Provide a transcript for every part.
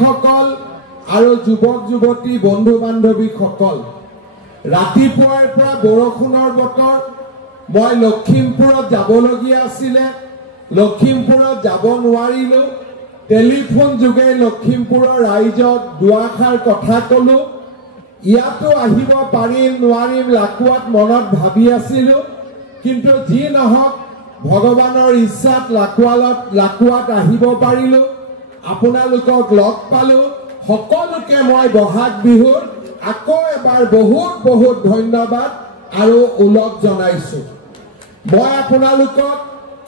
সকল আৰু যুৱক যুৱতী বন্ধু বান্ধৱী সকল ৰাতিপুৱাৰ পৰা বৰষুণৰ বতৰ মই লখিমপুৰত যাবলগীয়া আছিল লখিমপুৰত যাব নোৱাৰিলো টেলিফোন যোগে লখিমপুৰৰ ৰাইজক দুআষাৰ কথা কলো ইয়াতো আহিব পাৰিম নোৱাৰিম লাকুৱাত মনত ভাবি আছিলো কিন্তু যি নহওক ভগৱানৰ ইচ্ছাত লাকুৱাত আহিব পাৰিলো আপোনালোকক লগ পালো সকলোকে মই বহাগ বিহুৰ আকৌ এবাৰ বহুত বহুত ধন্যবাদ আৰু উলগ জনাইছো মই আপোনালোকক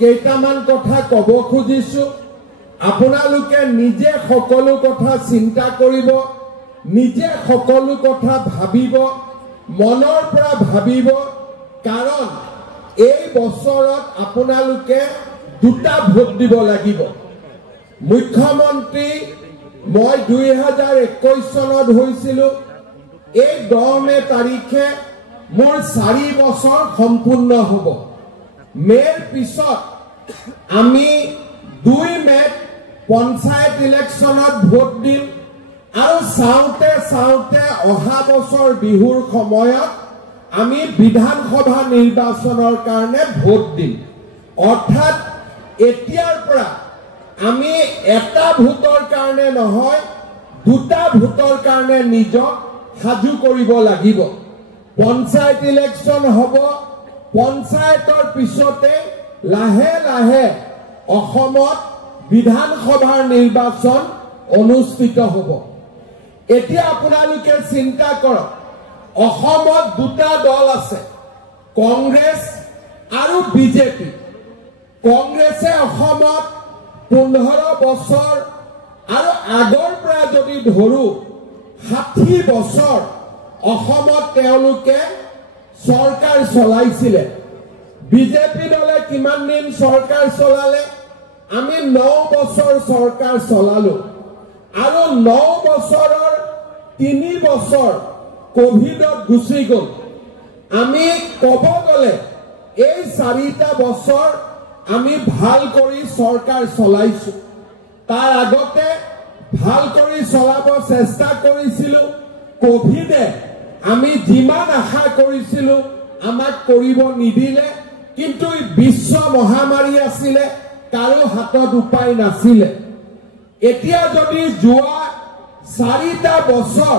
কেইটামান কথা ক'ব খুজিছো আপোনালোকে নিজে সকলো কথা চিন্তা কৰিব নিজে সকলো কথা ভাবিব মনৰ পৰা ভাবিব কাৰণ এই বছৰত আপোনালোকে দুটা ভোট দিব লাগিব মুখ্যমন্ত্ৰী মই 2021 চনত হৈছিল এই 10 মে তাৰিখে মোৰ 4 বছৰ সম্পূৰ্ণ হ'ব মেৰ পিছত আমি 2 মে পঞ্চায়ত ইলেকশ্যনত ভোট দিম আৰু চাওঁতে চাওঁতে অহা বছৰ বিহুৰ সময়ত আমি বিধানসভা নিৰ্বাচনৰ কাৰণে ভোট দিম অৰ্থাৎ এতিয়াৰ পৰা আমি এটা ভোটৰ কাৰণে নহয় দুটা ভোটৰ কাৰণে নিজক সাজু কৰিব লাগিব পঞ্চায়ত ইলেকশ্যন হ'ব পঞ্চায়তৰ পিছতে লাহে লাহে অসমত বিধানসভাৰ নিৰ্বাচন অনুষ্ঠিত হ'ব এতিয়া আপোনালোকে চিন্তা কৰক অসমত দুটা দল আছে কংগ্ৰেছ আৰু বিজেপি কংগ্ৰেছে অসমত 15 বছৰ আৰু আগৰ পৰা যদি ধৰো 60 বছৰ অসমত তেওঁলোকে চৰকাৰ চলাইছিলে বিজেপি দলে কিমান দিন চৰকাৰ চলালে আমি 9 বছৰ চৰকাৰ চলালো আৰু 9 বছৰৰ 3 বছৰ কোভিডত গুচি গল আমি ক'ব গলে এই 4টা বছৰ আমি ভাল কৰি চৰকাৰ চলাইছো তাৰ আগতে ভাল কৰি চলাব চেষ্টা কৰিছিলো কোভিডে আমি যিমান আশা কৰিছিলো আমাক কৰিব নিদিলে কিন্তু বিশ্ব মহামাৰী আছিল কাৰো হাতত উপায় নাছিল এতিয়া যদি যোৱা 4টা বছৰ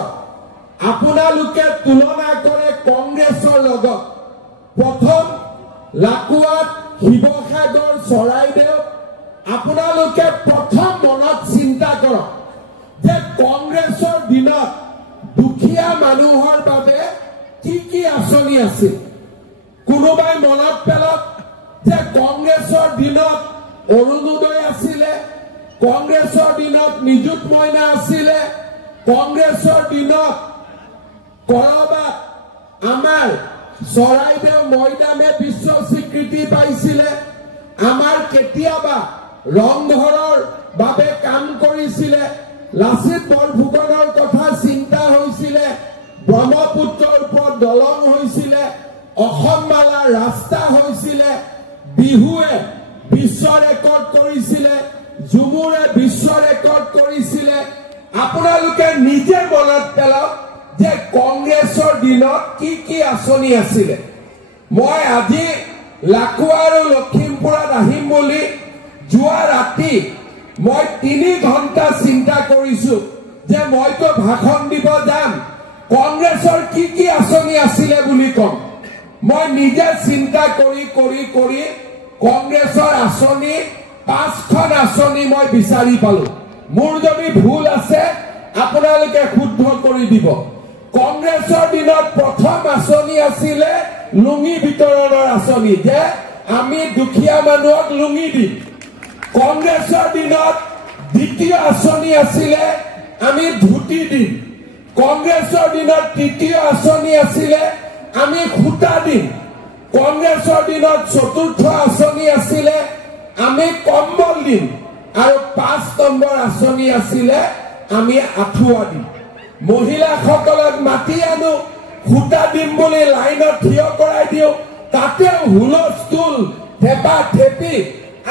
আপোনালোকে তুলনা কৰে কংগ্ৰেছৰ লগত প্ৰথম লাকুৱাত শিৱসাগৰ চৰাইদেউ আপোনালোকে প্ৰথম মনত চিন্তা কৰক যে কংগ্ৰেছৰ দিনত দুখীয়া মানুহৰ বাবে কি আঁচনি আছিল কোনোবাই মনত পেলাওক যে কংগ্ৰেছৰ দিনত অৰুণোদয় আছিলে কংগ্ৰেছৰ দিনত নিযুত মইনা আছিলে কংগ্ৰেছৰ দিনত কৰবাত আমাৰ চৰাইদেউ মৈদামে বিশ্ব স্বীকৃতি পাইছিলে আমাৰ কেতিয়াবা ৰংঘৰৰ বাবে কাম কৰিছিলে লাচিত বৰফুকনৰ কথা চিন্তা হৈছিলে ব্ৰহ্মপুত্ৰৰ ওপৰত দলং হৈছিলে অসমমালা ৰাস্তা হৈছিলে বিহুৱে বিশ্ব ৰেকৰ্ড কৰিছিলে ঝুমুৰে বিশ্ব ৰেকৰ্ড কৰিছিলে আপোনালোকে নিজে মনত পেলাওক যে কংগ্ৰেছৰ দিনত কি আঁচনি আছিল মই আজি লাকুৱা আৰু লখিমপুৰত আহিম বুলি যোৱা ৰাতি মই 3 ঘণ্টা চিন্তা কৰিছো যে মইতো ভাষণ দিব যাম কংগ্ৰেছৰ কি আঁচনি আছিল বুলি কম মই নিজে চিন্তা কৰি কংগ্ৰেছৰ আঁচনি 5খন আঁচনি মই বিচাৰি পালো মোৰ যদি ভুল আছে আপোনালোকে শুদ্ধ কৰি দিব কংগ্ৰেছৰ দিনত প্ৰথম আঁচনি আছিল লুঙি বিতৰণৰ আঁচনি যে আমি দুখীয়া মানুহক লুঙি দিম কংগ্ৰেছৰ দিনত দ্বিতীয় আঁচনি আছিল আমি ধুতি দিম কংগ্ৰেছৰ দিনত তৃতীয় আঁচনি আছিল আমি খুঁটা দিম কংগ্ৰেছৰ দিনত চতুৰ্থ আঁচনি আছিল আমি কম্বল দিম আৰু 5 নম্বৰ আঁচনি আছিল আমি আঁঠুৱা দিম মহিলাসকলক মাতি আনো খুঁটা দিম বুলি লাইনত থিয় কৰাই দিও তাতে হুলস্থুল থেপা থেপি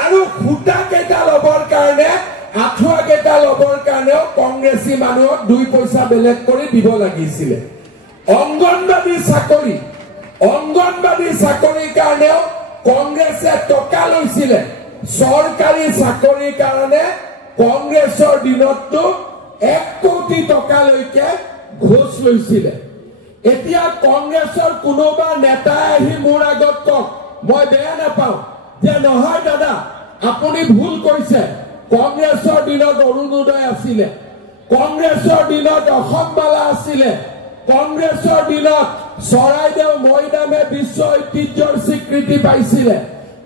আৰু খুঁটা কেইটা ল'বৰ কাৰণে আঁঠুৱা কেইটা ল'বৰ কাৰণেও কংগ্ৰেছী মানুহক 2 পইচা বেলেগ কৰি দিব লাগিছিলে। অংগনবাদী চাকৰিৰ কাৰণেও কংগ্ৰেছে টকা লৈছিলে। চৰকাৰী চাকৰিৰ কাৰণে কংগ্ৰেছৰ দিনততো 1 কোটি টকালৈকে ঘোষ লৈছিলে। এতিয়া কংগ্ৰেছৰ কোনোবা নেতাই আহি মোৰ আগত কওক, মই বেয়া নাপাওঁ যে নহয় দাদা আপুনি ভুল কৈছে, কংগ্ৰেছৰ দিনত অৰুণোদয় আছিলে, কংগ্ৰেছৰ দিনত অসমবালা আছিলে, কংগ্ৰেছৰ দিনত চৰাইদেউ মৈদামে বিশ্ব ঐতিহ্যৰ স্বীকৃতি পাইছিলে,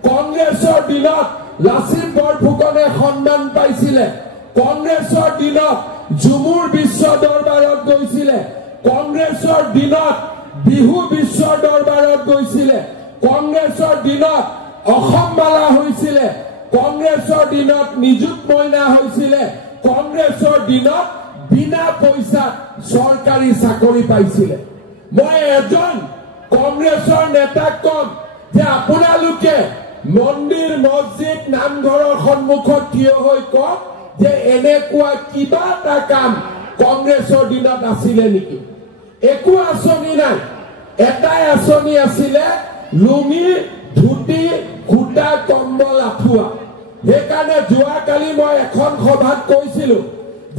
কংগ্ৰেছৰ দিনত লাচিত বৰফুকনে সন্মান পাইছিলে, কংগ্ৰেছৰ দিনত ঝুমুৰ বিশ্ব দৰবাৰত গৈছিলে, কংগ্ৰেছৰ দিনত বিহু বিশ্ব দৰবাৰত গৈছিলে, কংগ্ৰেছৰ দিনত অসমবালা হৈছিলে, কংগ্ৰেছৰ দিনত নিযুত মইনা হৈছিলে, কংগ্ৰেছৰ দিনত বিনা পইচাত চৰকাৰী চাকৰি পাইছিলে। মই এজন কংগ্ৰেছৰ নেতাক কম যে আপোনালোকে মন্দিৰ মছজিদ নামঘৰৰ সন্মুখত থিয় হৈ কওক যে এনেকুৱা কিবা এটা কাম কংগ্ৰেছৰ দিনত আছিলে নেকি? একো আঁচনি নাই। এটাই আঁচনি আছিলে লুঙি ধুতি সূতা কম্বল আঁঠুৱা। সেইকাৰণে যোৱাকালি মই এখন সভাত কৈছিলো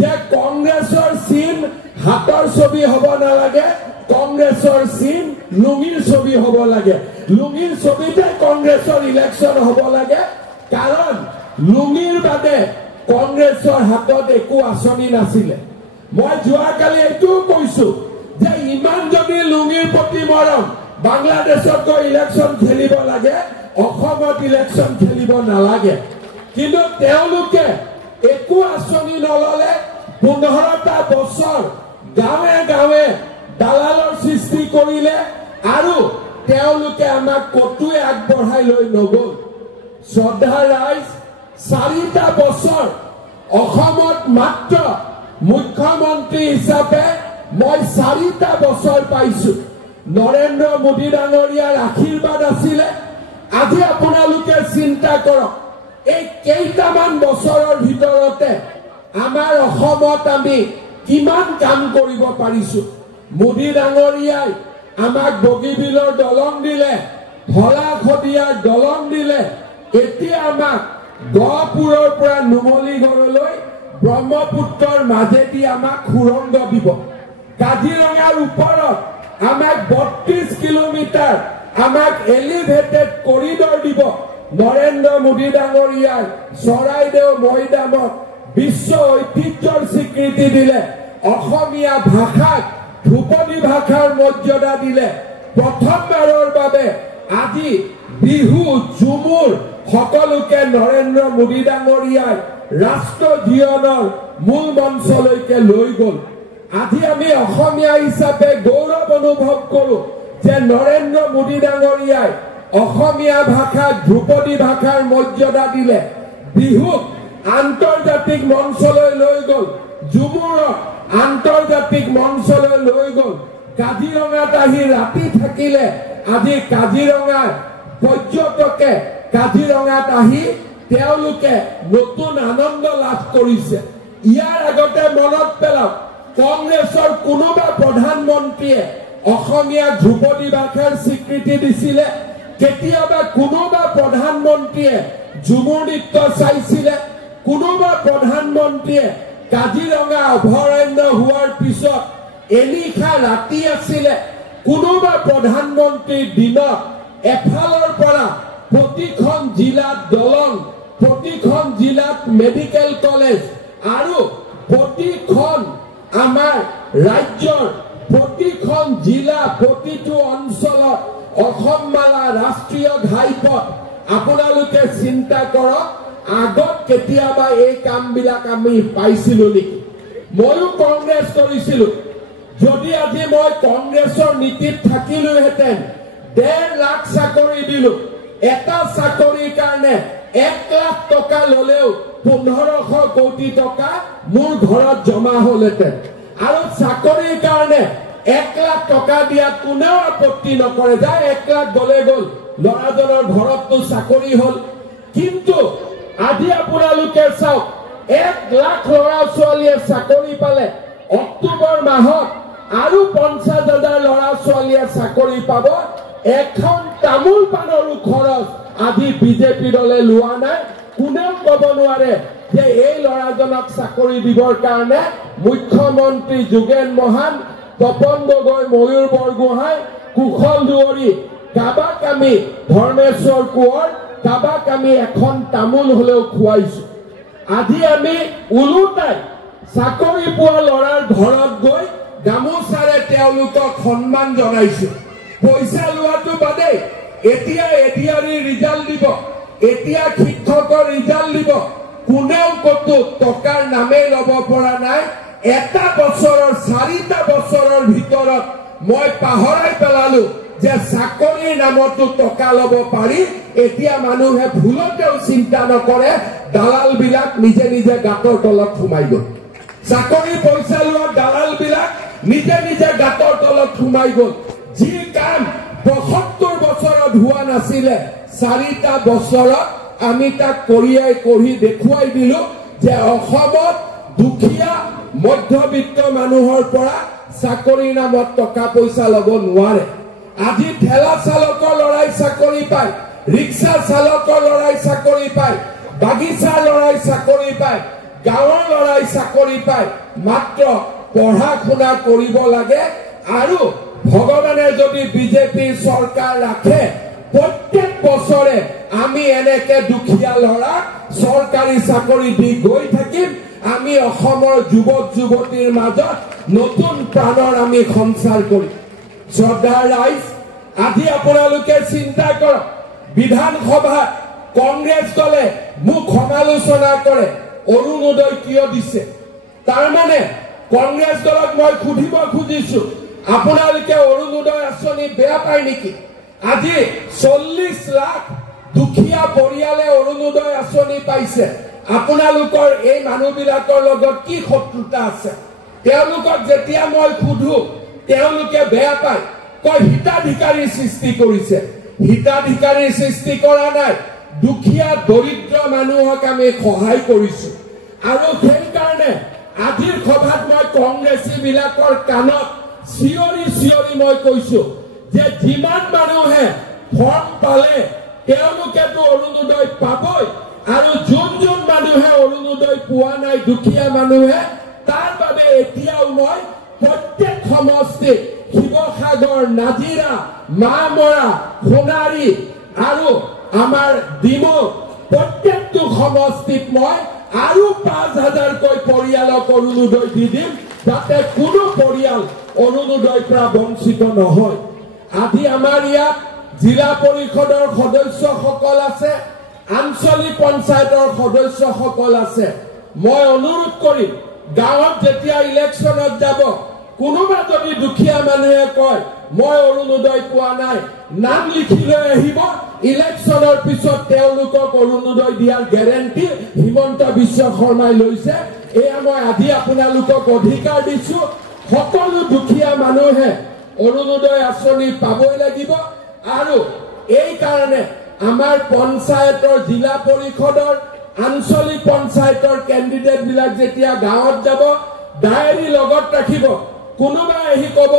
যে কংগ্ৰেছৰ চিন হাতৰ ছবি হ'ব নালাগে, কংগ্ৰেছৰ চিন লুঙিৰ ছবি হ'ব লাগে। লুঙিৰ ছবিতে কংগ্ৰেছৰ ইলেকশ্যন হ'ব লাগে, কাৰণ লুঙিৰ বাদে কংগ্ৰেছৰ হাতত একো আঁচনি নাছিলে। মই যোৱাকালি এইটোও কৈছো যে ইমান যদি লুঙিৰ প্ৰতি মৰম, বাংলাদেশত গৈ ইলেকশ্যন খেলিব লাগে, অসমত ইলেকশ্যন খেলিব নালাগে। কিন্তু তেওঁলোকে একো আঁচনি নললে, 15টা বছৰ গাঁৱে গাঁৱে দালালৰ সৃষ্টি কৰিলে আৰু তেওঁলোকে আমাক কতোৱে আগবঢ়াই লৈ নগল। শ্ৰদ্ধা ৰাইজ, 4টা বছৰ অসমত মাত্ৰ মুখ্যমন্ত্ৰী হিচাপে মই 4টা বছৰ পাইছো। নৰেন্দ্ৰ মোদী ডাঙৰীয়াৰ আশীৰ্বাদ আছিলে। আজি আপোনালোকে চিন্তা কৰক, এই কেইটামান বছৰৰ ভিতৰতে আমাৰ অসমত আমি কিমান কাম কৰিব পাৰিছো। মোদী ডাঙৰীয়াই আমাক বগীবিলৰ দলং দিলে, হলাশদিয়াৰ দলং দিলে, এতিয়া আমাক গহপুৰৰ পৰা নুমলীগড়লৈ ব্ৰহ্মপুত্ৰৰ মাজেদি আমাক সুৰংগ দিব। কাজিৰঙাৰ ওপৰত আমাক 32 কিলোমিটাৰ আমাক এলিভেটেড কৰিডৰ দিব। নৰেন্দ্ৰ মোদী ডাঙৰীয়াই চৰাইদেউ মৈদামত বিশ্ব ঐতিহ্যৰ স্বীকৃতি দিলে। অসমীয়া ভাষাক ধ্ৰুপদী ভাষাৰ মৰ্যাদা দিলে। প্ৰথমবাৰৰ বাবে আজি বিহু ঝুমুৰ সকলোকে নৰেন্দ্ৰ মোদী ডাঙৰীয়াই ৰাষ্ট্ৰ জীৱনৰ মূল মঞ্চলৈকে লৈ গল। আজি আমি অসমীয়া হিচাপে গৌৰৱ অনুভৱ কৰো যে নৰেন্দ্ৰ মোদী ডাঙৰীয়াই অসমীয়া ভাষাক ধ্ৰুপদী ভাষাৰ মৰ্যাদা দিলে, বিহুক আন্তৰ্জাতিক মঞ্চলৈ লৈ গল, ঝুমুৰক আন্তৰ্জাতিক মঞ্চলৈ লৈ গল। কাজিৰঙাত আহি ৰাতি থাকিলে, আজি কাজিৰঙাৰ পৰ্যটকে কাজিৰঙাত আহি তেওঁলোকে নতুন আনন্দ লাভ কৰিছে। ইয়াৰ আগতে মনত পেলাওক, কংগ্ৰেছৰ কোনোবা প্ৰধানমন্ত্ৰীয়ে অসমীয়া ধ্ৰুপদী ভাষাৰ স্বীকৃতি দিছিলে? কেতিয়াবা কোনোবা প্ৰধানমন্ত্ৰীয়ে ঝুমুৰ নৃত্য চাইছিলে? কোনোবা প্ৰধানমন্ত্ৰীয়ে কাজিৰঙা অভয়াৰণ্য হোৱাৰ পিছত এনিশা ৰাতি আছিলে? কোনোবা প্ৰধানমন্ত্ৰীৰ দিনত এফালৰ পৰা প্ৰতিখন জিলাত দলং, প্ৰতিখন জিলাত মেডিকেল কলেজ আৰু প্ৰতিখন আমাৰ ৰাজ্যৰ প্ৰতিখন জিলা, প্ৰতিটো অঞ্চলত অসমমালা ৰাষ্ট্ৰীয় ঘাইপথ। আপোনালোকে চিন্তা কৰক, আগত কেতিয়াবা এই কামবিলাক আমি পাইছিলো নেকি? ময়ো কংগ্ৰেছ কৰিছিলো। যদি আজি মই কংগ্ৰেছৰ নীতিত থাকিলোহেঁতেন, 1.5 লাখ চাকৰি দিলো। এটা চাকৰিৰ কাৰণে 1 লাখ টকা ললেও 1500 কোটি টকা মোৰ ঘৰত জমা হলহেঁতেন। আৰু চাকৰিৰ কাৰণে 1 লাখ টকা দিয়া কোনেও আপত্তি নকৰে, যায় 1 লাখ গলে গল, ল'ৰাজনৰ ঘৰততো চাকৰি হল। কিন্তু আজি আপোনালোকে চাওক, 1 লাখ ল'ৰা ছোৱালীয়ে চাকৰি পালে অক্টোবৰ মাহত আৰু 50,000 ল'ৰা ছোৱালীয়ে চাকৰি পাব এখন তামোল পাণৰো খৰচ আজি বিজেপি দলে লোৱা নাই কোনেও ক'ব নোৱাৰে যে এই ল'ৰাজনক চাকৰি দিবৰ কাৰণে মুখ্যমন্ত্ৰী যোগেন মহান তপন গগৈ ময়ূৰ বৰগোহাঁই কুশল দুৱৰী কাবাক আমি ধৰ্মেশ্বৰ কোঁৱৰ কাবাক আমি এখন তামোল হলেও খুৱাইছো আজি আমি ওলোটাই চাকৰি পোৱা ল'ৰাৰ ঘৰত গৈ গামোচাৰে তেওঁলোকক সন্মান জনাইছো পইচা লোৱাটো বাদে এতিয়া এডিআৰই ৰিজাল্ট দিব এতিয়া শিক্ষকৰ ৰিজাল্ট দিব কোনেও কতো টকাৰ নামে ল'ব পৰা নাই এটা বছৰৰ 4টা বছৰৰ ভিতৰত মই পাহৰাই পেলালো যে চাকৰিৰ নামতো টকা ল'ব পাৰি এতিয়া মানুহে ভুলতেও চিন্তা নকৰে দালাল বিলাক নিজে নিজে গাঁতৰ তলত সোমাই গ'ল চাকৰি পইচা লোৱা দালাল বিলাক নিজে নিজে গাঁতৰ তলত সোমাই গ'ল যি কাম ৭৫ বছৰত হোৱা নাছিলে 4টা বছৰত আমি তাক কৰি দেখুৱাই দিলো যে অসমত দুখীয়া মধ্যবিত্ত মানুহৰ পৰা চাকৰিৰ নামত টকা পইচা ল'ব নোৱাৰে আজি ঠেলা চালকৰ ল'ৰাই চাকৰি পায় ৰিক্সা চালকৰ ল'ৰাই চাকৰি পায় বাগিচাৰ ল'ৰাই চাকৰি পায় গাঁৱৰ ল'ৰাই চাকৰি পায় মাত্ৰ পঢ়া শুনা কৰিব লাগে আৰু ভগৱানে যদি বিজেপি চৰকাৰ ৰাখে প্ৰত্যেক বছৰে আমি এনেকে দুখীয়া ল'ৰা চৰকাৰী চাকৰি দি গৈ থাকিম আমি অসমৰ যুৱক যুৱতীৰ মাজত নতুন প্ৰাণৰ আমি সঞ্চাৰ কৰিম শ্ৰদ্ধাৰ ৰাইজ আজি আপোনালোকে চিন্তা কৰক বিধানসভাত কংগ্ৰেছ দলে মোক সমালোচনা কৰে অৰুণোদয় কিয় দিছে তাৰমানে কংগ্ৰেছ দলক মই সুধিব খুজিছো আপোনালোকে অৰুণোদয় আঁচনি বেয়া পায় নেকি আজি 40 লাখ দুখীয়া পৰিয়ালে অৰুণোদয় আঁচনি পাইছে আপোনালোকৰ এই মানুহবিলাকৰ লগত কি শত্ৰুতা আছে তেওঁলোকক যেতিয়া মই সুধো তেওঁলোকে বেয়া পায় কয় হিতাধিকাৰী সৃষ্টি কৰিছে হিতাধিকাৰী সৃষ্টি কৰা নাই দুখীয়া দৰিদ্ৰ মানুহক আমি সহায় কৰিছো আৰু সেই কাৰণে আজিৰ সভাত মই কংগ্ৰেছী বিলাকৰ কাণত চিঞৰি মই কৈছো যে যিমান মানুহে ফৰ্ম পালে তেওঁলোকেতো অৰুণোদয় পাবই আৰু যোন মানুহে অৰুণোদয় পোৱা নাই দুখীয়া মানুহে তাৰ বাবে এতিয়াও মই প্ৰত্যেক সমষ্টিত শিৱসাগৰ নাজিৰা মামৰা সোণাৰী আৰু আমাৰ ডিমৌ প্ৰত্যেকটো সমষ্টিত মই আৰু ৫,০০০কৈ পৰিয়ালক অৰুণোদয় দি দিম যাতে কোনো পৰিয়াল অৰুণোদয়ৰ পৰা বঞ্চিত নহয় আজি আমাৰ ইয়াত জিলা পৰিষদৰ সদস্যসকল আছে আঞ্চলিক পঞ্চায়তৰ সদস্যসকল আছে মই অনুৰোধ কৰিম গাঁৱত যেতিয়া ইলেকশ্যনত যাব কোনোবা যদি দুখীয়া মানুহে কয় মই অৰুণোদয় পোৱা নাই নাম লিখি লৈ আহিব ইলেকশ্যনৰ পিছত তেওঁলোকক অৰুণোদয় দিয়াৰ গ্যাৰেণ্টি হিমন্ত বিশ্ব শৰ্মাই লৈছে এয়া মই আজি আপোনালোকক অধিকাৰ দিছো সকলো দুখীয়া মানুহে অৰুণোদয় আঁচনি পাবই লাগিব আৰু এই কাৰণে আমাৰ পঞ্চায়তৰ জিলা পৰিষদৰ আঞ্চলিক পঞ্চায়তৰ কেণ্ডিডেট বিলাক যেতিয়া গাঁৱত যাব ডায়েৰী লগত ৰাখিব কোনোবা আহি ক'ব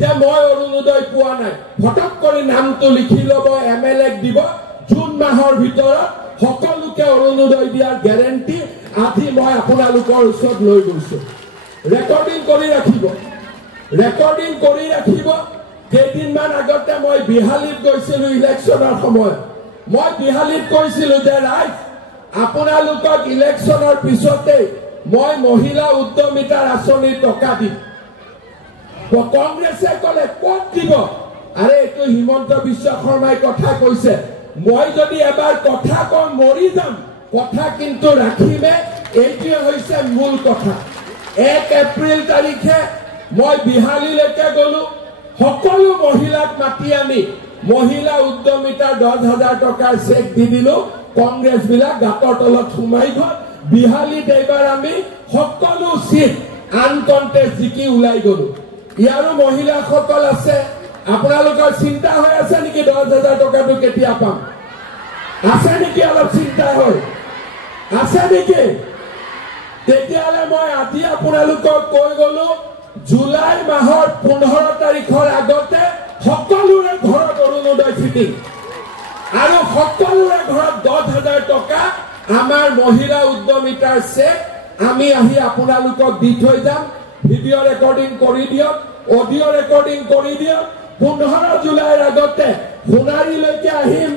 যে মই অৰুণোদয় পোৱা নাই ফটক কৰি নামটো লিখি ল'ব এমএলএক দিব জুন মাহৰ ভিতৰত সকলোকে অৰুণোদয় দিয়াৰ গ্যাৰেণ্টি আজি মই আপোনালোকৰ ওচৰত লৈ গৈছো ৰেকৰ্ডিং কৰি ৰাখিব কেইদিনমান আগতে মই বিহালীত গৈছিলো ইলেকশ্যনৰ সময়ত মই বিহালীত কৈছিলো যে ৰাইজ আপোনালোকক ইলেকশ্যনৰ পিছতে মই মহিলা উদ্যমিতাৰ আঁচনি টকা দিম কংগ্ৰেছে ক'লে ক'ত দিব আৰে এইটো হিমন্ত বিশ্ব শৰ্মাই কথা কৈছে মই যদি এবাৰ কথা কওঁ মৰি যাম কথা কিন্তু ৰাখিমে এইটোৱে হৈছে মূল কথা 1 এপ্ৰিল তাৰিখে মই বিহালীলৈকে গলো সকলো মহিলাক মাতি আনি মহিলা উদ্যমিতাৰ 10,000 টকাৰ চেক দি দিলো কংগ্ৰেছ বিলাক গাঁতৰ তলত সোমাই গ'ল বিহালীত এইবাৰ আমি সকলো সিট আনকণ্টেষ্ট জিকি ওলাই গলো ইয়াৰো মহিলাসকল আছে আপোনালোকৰ চিন্তা হৈ আছে নেকি 10,000 টকাটো কেতিয়া পাম আছে নেকি অলপ চিন্তা হয় আছে নেকি তেতিয়ালে মই আজি আপোনালোকক কৈ গলো জুলাই মাহৰ 15 তাৰিখৰ আগতে সকলোৰে ঘৰত অৰুণোদয় ফিটিং আৰু সকলোৰে ঘৰত 10,000 টকা আমাৰ মহিলা উদ্যমিতাৰ চেক আমি আহি আপোনালোকক দি থৈ যাম। ভিডিঅ' ৰেকৰ্ডিং কৰি দিয়ক, অডিঅ' ৰেকৰ্ডিং কৰি দিয়ক। 15 জুলাইৰ আগতে সোণাৰীলৈকে আহিম,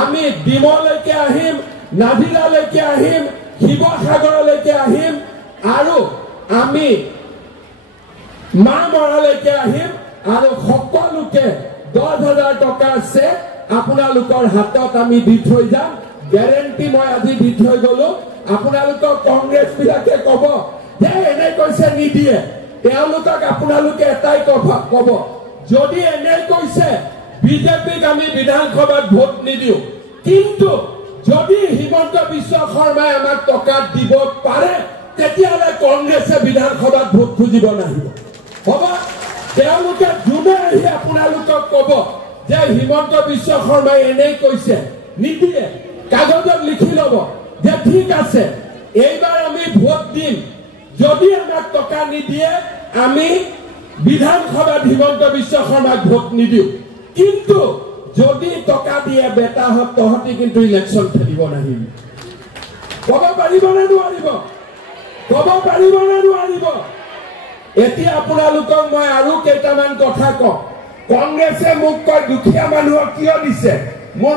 আমি ডিমলৈকে আহিম, নাভিলালৈকে আহিম, শিৱসাগৰলৈকে আহিম আৰু আমি মামৰালৈকে আহিম আৰু সকলোকে 10,000 টকাৰ চেক আপোনালোকৰ হাতত আমি দি থৈ যাম। গ্যাৰেণ্টি মই আজি দি থৈ গলো। আপোনালোকক কংগ্ৰেছ বিলাকে কব যে এনে কৈছে নিদিয়ে, তেওঁলোকক আপোনালোকে এটাই কব যদি এনে কৈছে বিজেপিক আমি বিধানসভাত ভোট নিদিও, কিন্তু যদি হিমন্ত বিশ্ব শৰ্মাই আমাক টকা দিব পাৰে তেতিয়াহ'লে কংগ্ৰেছে বিধানসভাত ভোট খুজিব নাহিব। হ'ব, তেওঁলোকে যোনে আহি আপোনালোকক কব যে হিমন্ত বিশ্ব শৰ্মাই এনেই কৈছে নিদিয়ে, কাগজত লিখি লব যে ঠিক আছে এইবাৰ আমি ভোট দিম, যদি আমাক টকা নিদিয়ে আমি বিধানসভাত হিমন্ত বিশ্ব শৰ্মাক ভোট নিদিও, কিন্তু যদি টকা দিয়ে বেটাহঁত তহঁতি কিন্তু ইলেকশ্যন খেলিব নাহিবি। কব পাৰিব নে নোৱাৰিব? কব পাৰিব নে নোৱাৰিব? এতিয়া আপোনালোকক মই আৰু কেইটামান কথা কওঁ। কংগ্ৰেছে মোক কয় দুখীয়া মানুহক কিয় দিছে? মোৰ